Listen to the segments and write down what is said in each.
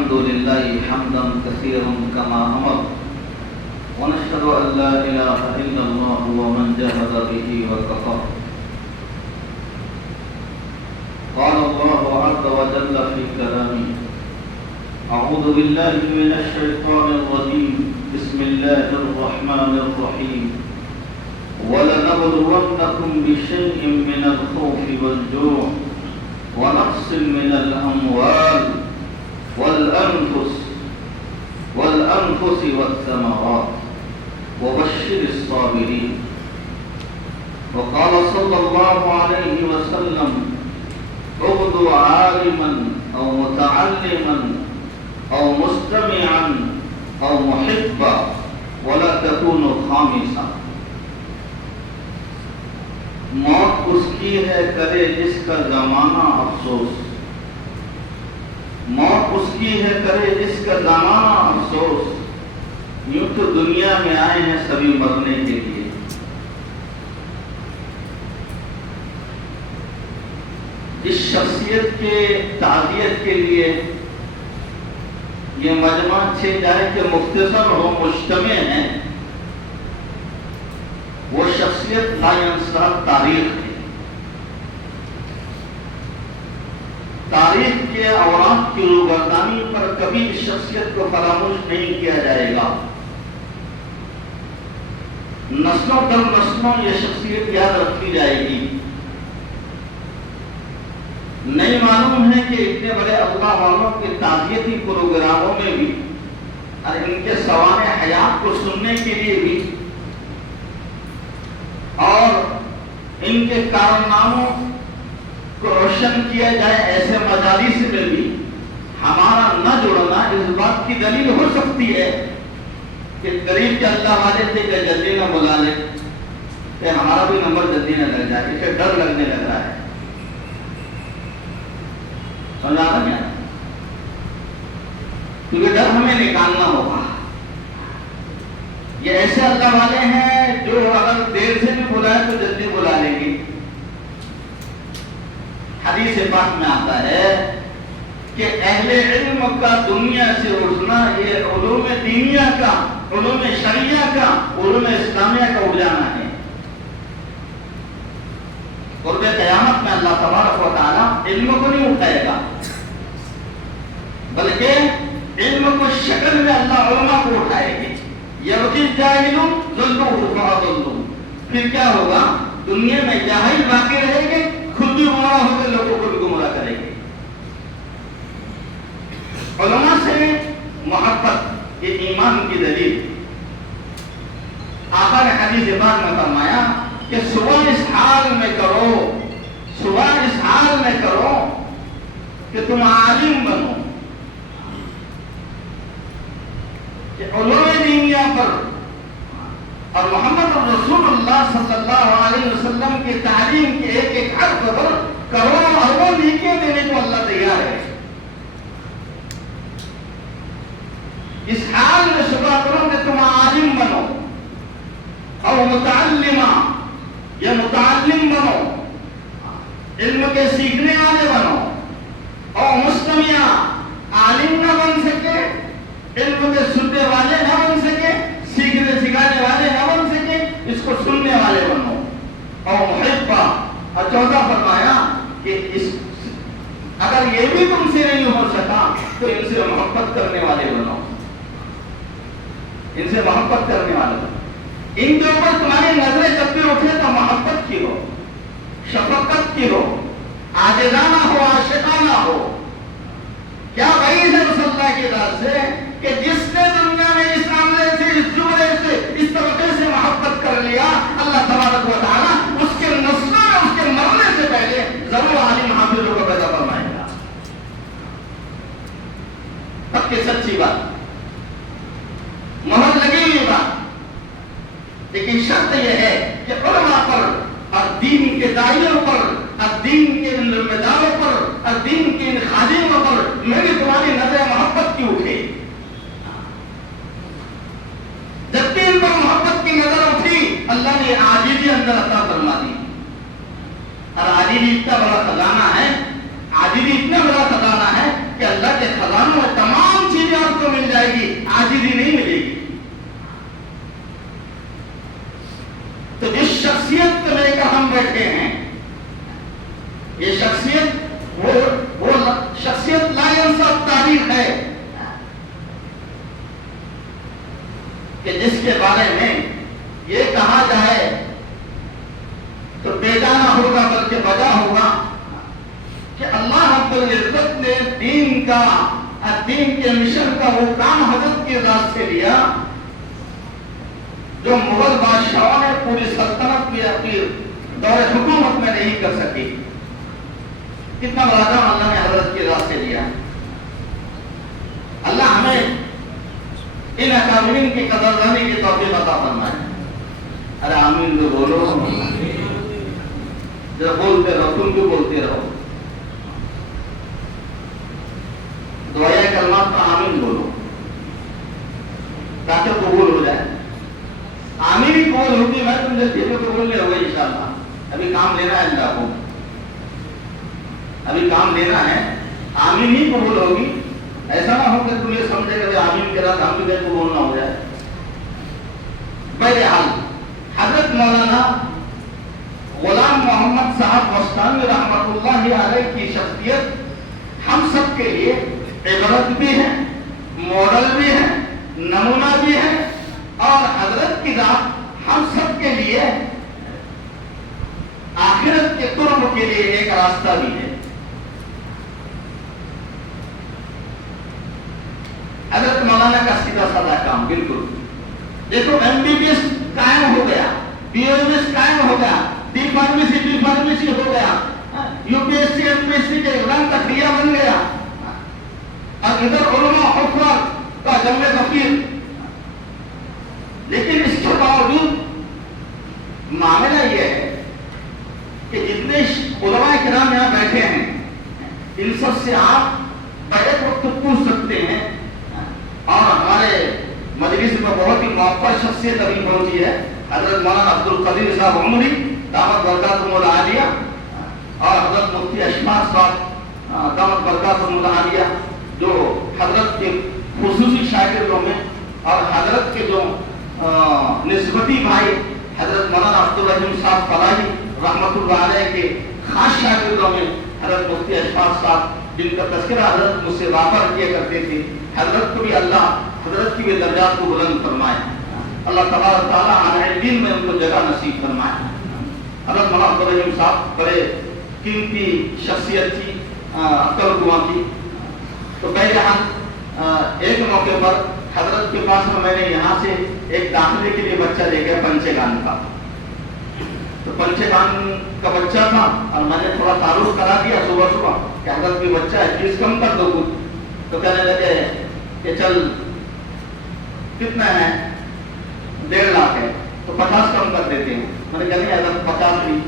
الحمد لله حمدا كثيرا كما أمر ونشهد أن لا إله إلا الله ومن جاهد به وكفر. قال الله عز وجل في كلامه: أعوذ بالله من الشيطان الرجيم بسم الله الرحمن الرحيم ولنبلونكم بشيء من الخوف والجوع ونقص من الأموال والأنفس والثمرات وبشر الصابرين. وقال صلى الله عليه وسلم: اغدوا عالما أو متعلما أو مستمعا أو محبا ولا تكونوا خامسا. موت اس کی ہے کرے جس کا زمانہ افسوس، موت اس کی ہے کرے جس کا زمانہ افسوس. یوں تو دنیا میں آئے ہیں سبھی مرنے کے لیے. اس شخصیت کے تعزیت کے لیے یہ مجمع چاہے کہ مختصر ہو مجتمع ہے، وہ شخصیت لائنسار تاریخ ہے. تاریخ کے اوراق کی روگردانی پر کبھی اس شخصیت کو فراموش نہیں کیا جائے گا. نسلوں در نسلوں یہ شخصیت یاد رکھی جائے گی. نہیں معلوم ہے کہ اتنے بڑے اللہ والوں کے تعزیتی پروگراموں میں بھی اور ان کے سوانح حیات کو سننے کے لیے بھی اور ان کے کارناموں کو روشن کیا جائے ایسے مجالس میں بھی ہمارا نہ جڑنا اس بات کی دلیل ہو سکتی ہے کہ قریب کے اللہ والے تھے کہ جلدی نہ بلا لے کہ ہمارا بھی نمبر جلدی نہ لگ جائے، اسے ڈر لگنے لگ رہا ہے. سمجھا رہا ہے؟ کیونکہ ڈر ہمیں نکالنا ہوگا. یہ ایسے اللہ والے ہیں جو اگر دیر سے بھی بلائے تو جلدی بلا لیں گے. حدیث پاک میں آتا ہے کہ اہل علم کا دنیا سے اٹھنا یہ علوم دینیا کا، علوم شریعہ کا، علوم اسلامیہ کا اٹھ جانا ہے. قرب قیامت میں اللہ تبارک و تعالیٰ علم کو نہیں اٹھائے گا، بلکہ علم کو شکل میں اللہ علماء کو اٹھائے گے. یبغی الجاہل ظلمہ فضلہ. پھر کیا ہوگا؟ دنیا میں جاہل باقی رہیں گے، خود بھی گمراہ ہو کے لوگوں کو بھی گمراہ کریں گے. علماء سے محبت یہ ایمان کی دلیل. آقا نے حدیث پاک میں فرمایا کہ صبح اس حال میں کرو، صبح اس حال میں کرو کہ تم عالم بنو، کہ علوم دینیا پر اور محمد رسول اللہ صلی اللہ علیہ وسلم کی تعلیم کے ایک ایک حرف پر کروڑوں اربوں نیکیاں دینے کو اللہ تیار ہے. اس حال میں صبح کرو کہ تم عالم بنو اور متعلمہ یا متعلم بنو، علم کے سیکھنے والے بنو. اور مستمع، عالم نہ بن سکے، علم کے سننے والے نہ بن سکے، سیکھنے سکھانے والے نہ بن سکے، اس کو سننے والے بنو. اور محبہ، اور چوتھا فرمایا کہ اگر یہ بھی تم سے نہیں ہو سکا تو ان سے محبت کرنے والے بنو، ان سے محبت کرنے والے بنو. ان کے اوپر تمہاری نظریں جب بھی اٹھے تو محبت کی ہو، شفقت کی ہو، عاجزانہ ہو، عاشقانہ ہو. کیا وعید ہے رسول اللہ کی ذات سے کہ جس نے دنیا میں اس عملے سے، اس جملے سے، اس طبقے سے محبت کر لیا، اللہ تبارک و تعالیٰ اس کے نسلوں میں اس کے مرنے سے پہلے ضرور عالم حافظوں کو پیدا فرمائے گا. پکی سچی بات، مہر لگی ہوئی بات. لیکن شرط یہ ہے کہ علماء پر اور دین کے داعیوں پر اور دین کے ذمہ داروں پر اور دین کے ان خادموں پر میری تمہاری نظر محبت کی اٹھے. جب بھی ان پر محبت کی نظر اٹھی اللہ نے عاجزی اندر عطا فرما دی. اور عاجزی اتنا بڑا خزانہ ہے، عاجزی اتنا بڑا خزانہ ہے کہ اللہ کے خزانوں میں تمام تو مل جائے گی، عاجزی نہیں ملے گی۔ تو جس شخصیت کو لے کر ہم بیٹھے ہیں، یہ شخصیت وہ شخصیت لا ینسب تاریخ ہے کہ جس کے بارے میں یہ کہا جائے تو بیجا نہ ہوگا بلکہ بجا ہوگا کہ اللہ رب العزت نے دین کے مشن کا وہ کام حضرت کی ذات سے لیا جو مغل بادشاہوں نے پوری سلطنت میں اپنی دور حکومت میں نہیں کر سکی۔ کتنا بڑا کام اللہ نے حضرت کی ذات سے لیا۔ اللہ ہمیں ان اکابرین کی قدردانی کی توفیق عطا فرمائے۔ ارے آمین تو بولو، جب بولتے رہو، تم بھی بولتے رہو، دعائے کلمات کا آمین بولو تاکہ قبول ہو جائے۔ آمین ہی قبول ہوگی، میں تم جلدی میں قبول نہیں ہوگا انشاءاللہ۔ ابھی کام لینا ہے اللہ کو، ابھی کام لینا ہے، آمین ہی قبول ہوگی۔ ایسا نہ ہو کہ تم یہ سمجھے کہ آمین کے رات ہم بھی قبول نہ ہو جائے۔ بہرحال حضرت مولانا غلام محمد صاحب مستانی رحمۃ اللہ علیہ کی شخصیت ہم سب کے لیے عبرت بھی ہے، ماڈل بھی ہے، نمونہ بھی ہے، اور حضرت کی ذات ہم سب کے لیے آخرت کے قرب کے لیے ایک راستہ بھی ہے۔ حضرت مولانا کا سیدھا سادہ کام بالکل دیکھو، ایم بی بی ایس قائم ہو گیا، بی ایم ایس قائم ہو گیا، ڈی فارمیسی ہو گیا، U P S C M P S C کے ایگزام کا ٹھیا بن گیا، اور ادھر علماء حفاظ کا جمع غفیر۔ لیکن اس کے باوجود معاملہ یہ ہے کہ جتنے علماء کرام یہاں بیٹھے ہیں ان سب سے آپ بیک وقت پوچھ سکتے ہیں، اور ہمارے مجلس میں بہت ہی موقع شخصیت ابھی پہنچی ہے حضرت مولانا عبد القدیر صاحب عمری دامت برکاتہم العالیہ، اور حضرت مفتی اشفاق صاحب دامت برکاتہم العالیہ، جو حضرت کے خصوصی شاگردوں میں، اور حضرت کے جو نسبتی بھائی حضرت مولانا عبد الرحیم صاحب فلاحی رحمۃ اللہ علیہ کے خاص شاگردوں میں حضرت مفتی اشفاق صاحب، جن کا تذکرہ حضرت مجھ سے واپر کیا کرتے تھے۔ حضرت کو بھی اللہ حضرت کی بھی درجات کو بلند فرمائے، اللہ تبارک تعالیٰ عالم دین میں ان کو جگہ نصیب فرمائے۔ حضرت مولانا عبد الرحیم صاحب بڑے قیمتی شخصیت تھی، عقل گواں کی۔ تو بہرحال ایک موقع پر حضرت کے پاس میں نے یہاں سے ایک داخلے کے لیے بچہ لے گیا پنچے گان کا، تو پنچے گان کا بچہ تھا، اور میں نے تھوڑا تعارف کرا دیا صبح کہ حضرت بھی بچہ ہے، فیس کم کر دو کچھ۔ تو کہنے لگے کہ چل کتنا ہے، 1.5 لاکھ ہے، تو 50 کم کر دیتے ہیں۔ میں نے کہا نہیں حضرت 50 نہیں،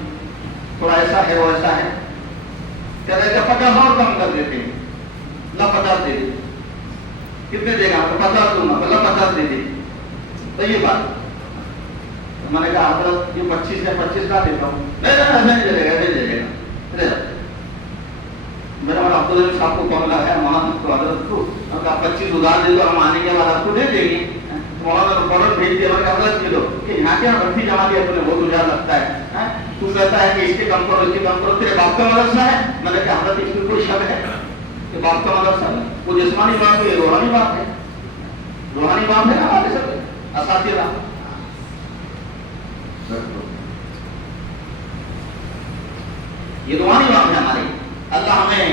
تھوڑا ایسا ہے وہ ایسا ہے۔ کہہ رہے کہ 50 اور کم کر دیتے ہیں، لا 50 دے دے۔ کتنے دے گا؟ 50 دوں گا، بلا 50 دے دے۔ تو یہ بات میں نے کہا حضرت یہ 25 ہے، 25 کا دیتا ہوں۔ نہیں دے گا، نہیں دے گا۔ میرا مولانا عبد الرحیم صاحب کو کون لگا ہے مولانا کو حضرت کو، کہا 25 ادھار دے دو، ہم آنے کے بعد آپ کو دے دیں گے۔ مولانا کو فوراً بھیج دیا، میں نے کہا حضرت لو کہ یہاں کے بڑھتی جمع دیا تو بہت اجار لگتا ہے، تو کہتا ہے کہ اس کے کم کرو، اس کے کم کرو، تیرے باپ کا مدرسہ ہے۔ میں نے کہا حضرت اس میں کوئی شک ہے کہ باپ کا مدرسہ ہے؟ وہ جسمانی بات ہے، روحانی بات ہے، روحانی بات ہے نا ہمارے سب اساتذہ۔ یہ روحانی بات ہے ہماری، اللہ ہمیں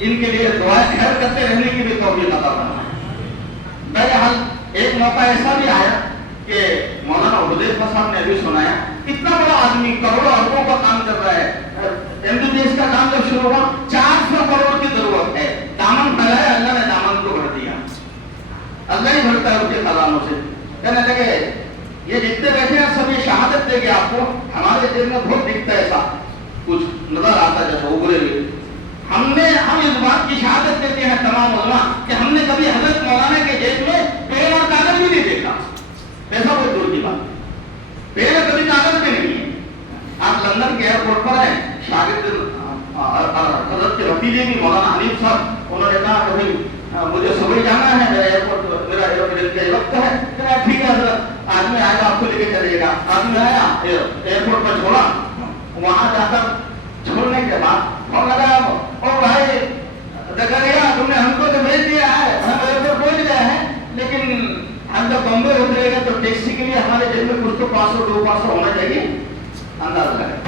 ان کے لیے دعائیں خیر کرتے رہنے کی بھی توفیق عطا فرمائے۔ بہرحال ایک موقع ایسا بھی آیا کہ مولانا حذیفہ صاحب نے ابھی سنایا، اتنا بڑا آدمی کروڑوں اربوں کا کام کر رہا ہے، ایم بی بی ایس کا کام جب شروع ہوا 400 کروڑ کی ضرورت ہے، دامن پھیلایا، اللہ نے دامن کو بھر دیا، اللہ ہی بھرتا ہے اس کے خزانوں سے۔ کہنے لگے یہ جتنے بیٹھے ہیں سب یہ شہادت دے گے آپ کو، ہمارے دل میں بہت دکھتا ہے ایسا کچھ نظر آتا ہے جیسا ابھرے ہوئے۔ ہم اس بات کی شہادت دیتے ہیں تمام علماء کہ ہم نے کبھی حضرت مولانا کے جیب میں پین اور کاغذ بھی نہیں دیکھا، ایسا کوئی دور کی بات، پین اور کبھی کاغذ بھی نہیں ہے۔ آپ لندن کے ایئرپورٹ پر ہیں، شاگرد حضرت کے بھتیجے بھی مولانا حنیف صاحب، انہوں نے کہا کہ بھائی مجھے صبح جانا ہے، میرا ایئرپورٹ تو پھر ان کا یہ وقت ہے کہ ٹھیک ہے حضرت آدمی آئے گا آپ کو لے کے چلے گا. آدمی آیا ایئرپورٹ پر چھوڑا, وہاں جا کر چھوڑنے کے بعد فون لگایا اور بھائی زکریا تم نے ہم کو تو بھیج دیا ہے, ہم ایئرپورٹ پہنچ گئے ہیں, لیکن ہم جب بمبے اترے گا تو ٹیکسی کے لیے ہمارے جیب میں کچھ تو 500-200 ہونا چاہیے. انداز لگے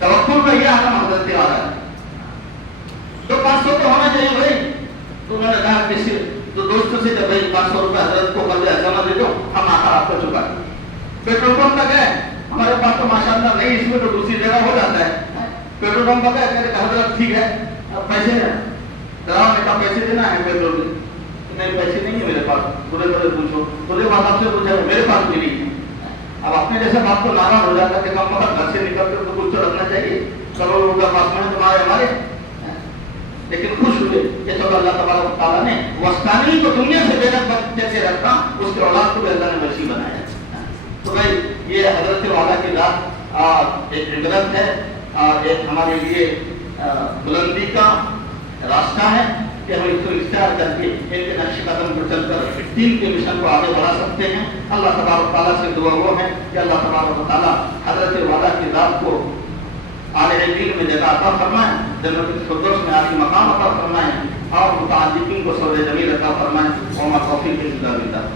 توکل کا یہ عالم حضرت والا ہے, تو 500 تو ہونا چاہیے بھائی. تو انہوں نے کہا کسی تو دوستوں سے جب بھائی 500 روپے حضرت کو قرض ایسا دے دو, ہم آ کر آپ کو چکا دیں. پیٹرول پمپ تک ہے ہمارے پاس تو ماشاء اللہ نہیں, اس میں تو دوسری جگہ ہو جاتا ہے. پیٹرول پمپ تک ہے, کہتے کہ حضرت ٹھیک ہے پیسے ذرا بیٹا پیسے دینا ہے پیٹرول میں. نہیں پیسے نہیں ہے میرے پاس. تھوڑے تھوڑے پوچھو, تھوڑے بات آپ سے پوچھا میرے پاس بھی نہیں ہے. اب اپنے جیسے بات کو ناراض ہو جاتا ہے کہ کم وقت گھر سے نکل کر تو کچھ تو رکھنا چاہیے, کروڑ روپے پاس میں تمہارے ہمارے. لیکن خوش ہوئے کہ چلو اللہ تبارک و تعالیٰ نے وسطانی کو دنیا سے بے نسبت جیسے رکھا, اس کے اولاد کو بھی اللہ نے وسیع بنایا. تو بھائی یہ حضرت والا کی ذات ایک عبرت ہے اور ایک ہمارے لیے بلندی کا راستہ ہے کہ ہم اس کو اختیار کر کے ان کے نقش قدم پر چل کر دین کے مشن کو آگے بڑھا سکتے ہیں. اللہ تبارک و تعالیٰ سے دعا وہ ہے کہ اللہ تبارک و تعالیٰ حضرت والا کی ذات کو اعلی دین میں جگہ عطا فرمائے, جنت الفردوس میں عالی مقام عطا فرمائے اور متعلقین کو سر زمین عطا فرمائے. وما توفیق الا باللہ.